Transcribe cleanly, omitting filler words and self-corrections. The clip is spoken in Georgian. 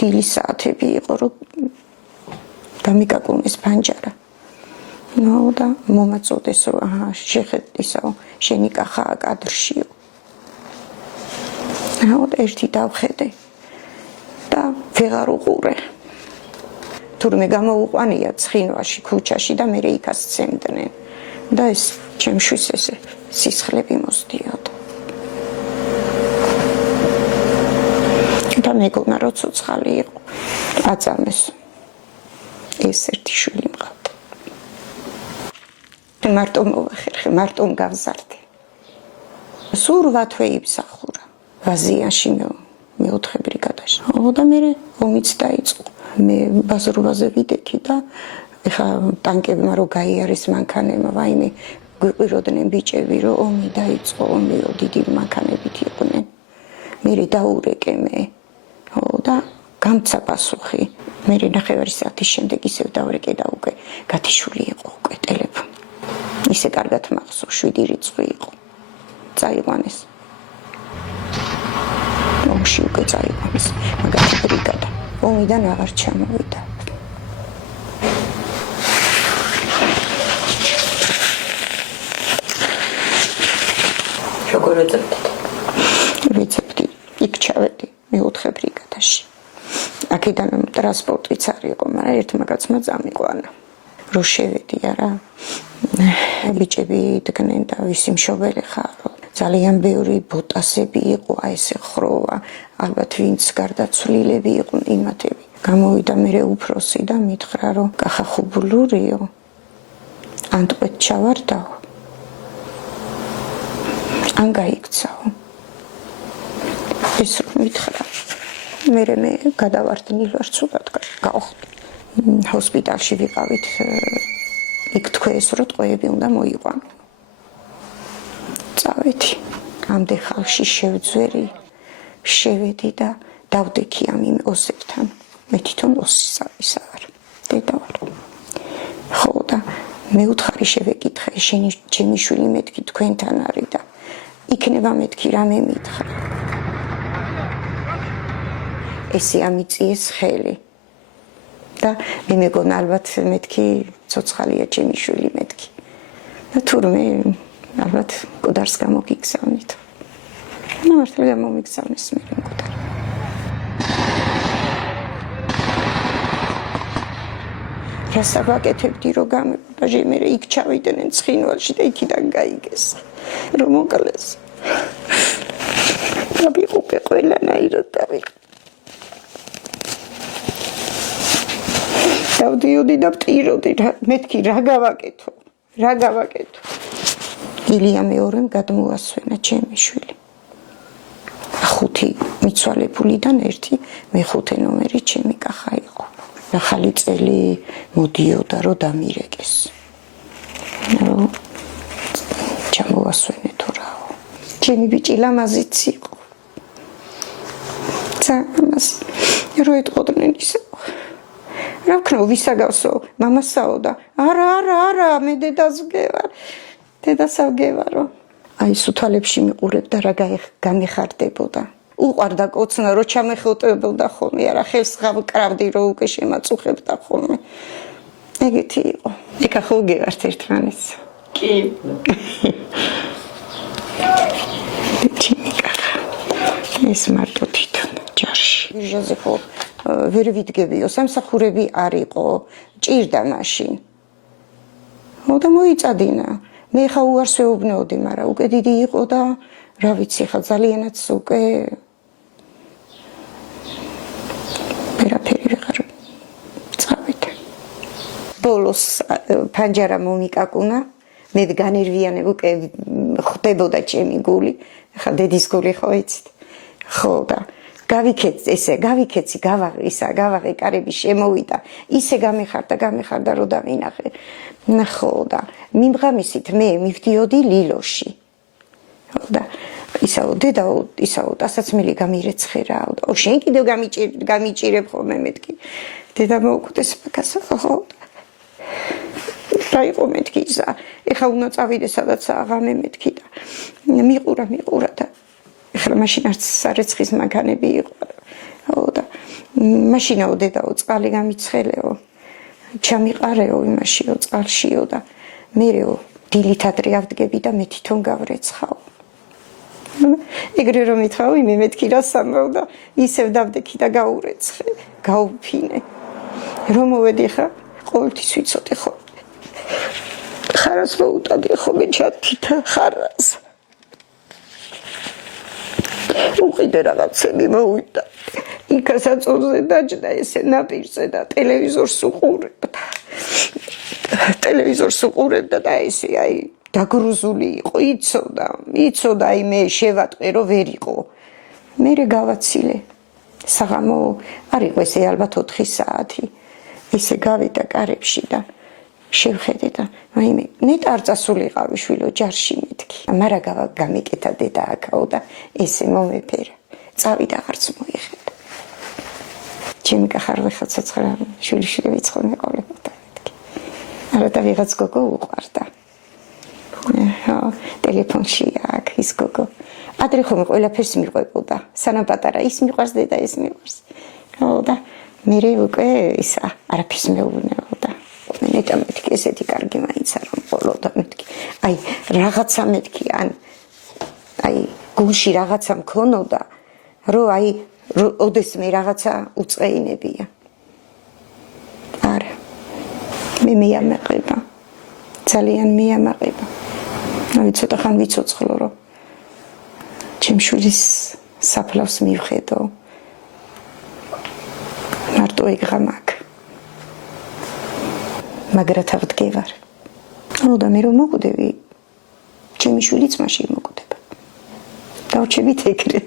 დილის საათები იყო, რომ დამიკაკუნეს ფანჯარა. და მომაწოდეს, რომ შეხედისაო, შენი კახაა კადრშიო. ერთი დავხედე და ვეღარ უყურე. თურმე გამოუყვანია ცხინვალში, ქუჩაში და მე იქაც ცემდნენ. და ეს ჩემშვის ესე სისხლები მოსდიოდა. და მეგონა რო ცოცხალი იყო, აწამეს. ეს ერთი შვილი მყავდა. მარტო მოვახერხე, მარტო გავზარდე. სულ 8 თვე იმსახურა. ვაზიანში მეოთხე ბრიგადაში. და მე ომიც დაიწყო. მე ბაზრობაზე ვიდექი და ეხა ტანკებმა რო გაიარეს მანქანებმა, ვაიმე გვიყვიროდნენ ბიჭები, რომ ომი დაიწყო, ომიო დიდი მანქანებით იყვნენ. მე დაურეკე მე. და გამცა პასუხი. მე 9 საათის შემდეგ ისევ დავრეკე და უკვე გათიშული იყო უკვე ტელეფონი. ისე კარგად მახსოვს 7 რიცხვი იყო. წაიყვანეს. ომში უკვე წაიყვანეს. მაგათი ბრიგადა. ომიდან აღარ ჩამოვიდა. როგორ ეძებდით? ვეძებდი, იქ ჩავედი მეოთხე ბრიგადაში. აქედან ტრანსპორტიც არ იყო, მაგრამ ერთ მაგაცმა წამიყვანა. რო შევედი არა, ბიჭები იდგნენ და ვისი მშობელი ხარო. ძალიან ბევრი ბოტასები იყო, აი ესე ხროვა, ალბათ ვინც გარდაცვლილები იყვნენ იმათები. გამოვიდა მე უფროსი და მითხრა, რომ კახა ხუბლურიო, ან ტყვეთ ჩავარდაო, ან გაიქცაო. ეს რომ მითხრა, მე გადავარდნილ ვარ ცუდად გავხდი. ჰოსპიტალში ვიყავით, იქ თქვეს, რომ ტყვეები უნდა მოიყვანო. წავედი, ამდე ხალხში შევძვერი, შევედი და დავდექი ამ იმ ოსებთან. მე თვითონ ოსის არ, დედა ვარ. ხო და მე უთხარი შევეკითხე, ჩემი შვილი მეთქი თქვენთან არის და იქნება მეთქი რამე მითხრა. ესე ამიწიეს ხელი. და მე მეგონა ალბათ მეთქი ცოცხალია ჩემი შვილი მეთქი. და თურმე ალბათ მკვდარს გამოგიგზავნით. მართლა გამომიგზავნეს მე მკვდარი. რასა ვაკეთებდი რომ გამებაჟე მე იქ ჩავიდნენ ცხინვალში და იქიდან გაიგეს რომ მოკლეს. დავიყურე ყველანაირად დავიყურე. დავდიოდი და ვტიროდი, მეთქი რა გავაკეთო. ილია მეორემ გადმოასვენა ჩემი შვილი. 5 მიცვალებულიდან 1 მეხუთე ნომერი ჩემი კახა იყო. ახალი წელი მოდიოდა რომ დამირეკეს. ჩამოასვენე თუ რაო. ჩემი ბიჭი ლამაზიც იყო. ამას რო ეტყოდნენ ისე. რა ვქნო ვისაგავსო მამასაო და არა მე დედას ვგევარ. დედასა ვგევარო. აი სუთალებში მიყურებ და რა გამიხარდებოდა. უყვარდა კოცნა რო ჩამეხოტებოდა ხოლმე, არა ხელს გავკრავდი რო უკვე შემაწუხებდა ხოლმე. ეგეთი იყო. ეკა ხო გევართ ერთმანეთს. კი. ეს მარტო თვითონ ჯარში. ჟოზე ხო ვერ ვიდგებიო, სამსახურები არ იყო, ჭირდა მაშინ. და მოიწადინა. მე ხა უარს ვეუბნეოდი, მაგრამ უკვე დიდი იყო და რა ვიცი ხა ძალიანაც უკვე ვერაფერი ვეღარ წავიდა. ბოლოს ფანჯარა მომიკაკუნა, მე განერვიანე უკვე ხდებოდა ჩემი გული, ხა დედის გული ხო იცით. ხო და გავიქეცი, გავაღე, კარები შემოვიდა, ისე გამეხარდა რომ დავინახე. ხო და მიმღამისით მე მივდიოდი ლილოში. და ისაო დედაო, ისაო დასაცმელი გამირეცხერაო. შენ კიდევ გამიჭირებ ხოლმე მეთქი. დედა მოუკვდეს მაგას, ხო. დაიყო მეთქი ისა. ეხა უნდა წავიდე სადაც აღამე მეთქი და მიყურა და ეხლა მაშინ არც სარეცხის მანქანები იყო. და მაშინაო დედაო წყალი გამიცხელეო ჩამიყარეო იმაშიო წყალშიო და მერეო დილით ადრე ავდგები და მე თვითონ გავრეცხაო ეგრე რომ მითხავი მე მეთქი რა სამრავ და ისევ დავდექი და გაურეცხე გაუფინე რომ მოვედი ხა ყოველთვის ვიცოდი ხო ხარას მოუტადი ხო მე ჩათითა ხარას უყიდე რაღაცები მოვიდა იქასაც დაჯდა ესე ნაპირზე და ტელევიზორს უყურებდა და ესე აი დაგრუზული იყო იცოდა აი მე შევატყე რომ ვერ იყო მერე გავაცილე საღამო არ იყო ესე ალბათ 4 საათი ესე გავიდა კარებში და შევხედე და მაიმე ნეტ არ წასულიყავი შვილო ჯარში მეთქი მარა გამიკეთა დედა აქაო და ესე მომეფერა წავიდა არც მოიხედა ჩემი კახარვე ხა ცოცხლა შვილიშვილი ვიცხოვე ყოლებოდა მეთქი არა და ვიღაც გოგო უყვარდა ტელეფონში აქ ის გოგო ადრე ხომ ყველაფერს მიყვებოდა სანამ პატარა ის მიყვარს დედა ის მიყვარს და მერე უკვე ისა არაფერს მეუბნებოდა ნეტა მეთქი ესეთი კარგი მაინც არ მყოლოდა მეთქი აი რაღაცა მეთქი ან აი გულში რაღაცა მქონოდა რომ აი ოდეს მე რაღაცა უწყეინებია არა მე მიამაყება ძალიან მიამაყება აი ცოტა ხან ვიცოცხლო რომ ჩემშვილის საფლავს მივხედო მარტო ეგრა მაქვს მაგრად ავდგევარ და მე რომ მოკვდები ჩემი შვილიც მაშინ მოკვდება დავჩებით ეგრე